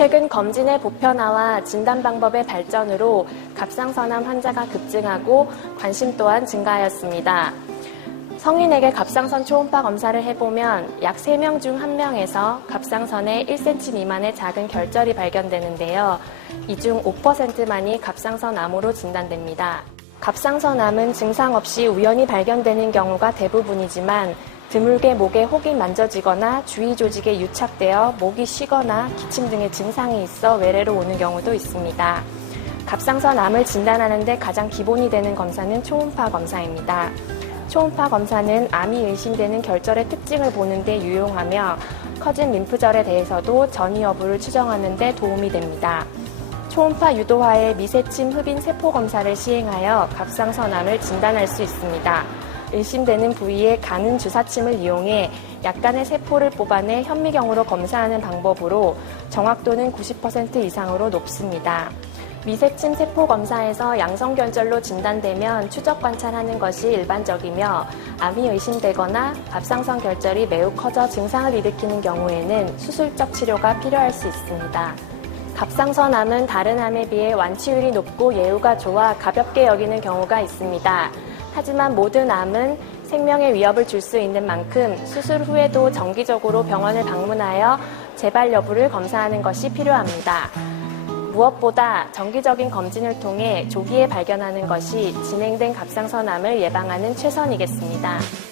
최근 검진의 보편화와 진단 방법의 발전으로 갑상선암 환자가 급증하고 관심 또한 증가하였습니다. 성인에게 갑상선 초음파 검사를 해보면 약 3명 중 1명에서 갑상선에 1cm 미만의 작은 결절이 발견되는데요. 이 중 5%만이 갑상선암으로 진단됩니다. 갑상선암은 증상 없이 우연히 발견되는 경우가 대부분이지만 드물게 목에 혹이 만져지거나 주위 조직에 유착되어 목이 쉬거나 기침 등의 증상이 있어 외래로 오는 경우도 있습니다. 갑상선암을 진단하는데 가장 기본이 되는 검사는 초음파 검사입니다. 초음파 검사는 암이 의심되는 결절의 특징을 보는데 유용하며 커진 림프절에 대해서도 전이 여부를 추정하는 데 도움이 됩니다. 초음파 유도화의 미세침 흡인 세포 검사를 시행하여 갑상선암을 진단할 수 있습니다. 의심되는 부위에 가는 주사침을 이용해 약간의 세포를 뽑아내 현미경으로 검사하는 방법으로 정확도는 90% 이상으로 높습니다. 미세침 세포 검사에서 양성 결절로 진단되면 추적 관찰하는 것이 일반적이며 암이 의심되거나 갑상선 결절이 매우 커져 증상을 일으키는 경우에는 수술적 치료가 필요할 수 있습니다. 갑상선 암은 다른 암에 비해 완치율이 높고 예후가 좋아 가볍게 여기는 경우가 있습니다. 하지만 모든 암은 생명에 위협을 줄 수 있는 만큼 수술 후에도 정기적으로 병원을 방문하여 재발 여부를 검사하는 것이 필요합니다. 무엇보다 정기적인 검진을 통해 조기에 발견하는 것이 진행된 갑상선암을 예방하는 최선이겠습니다.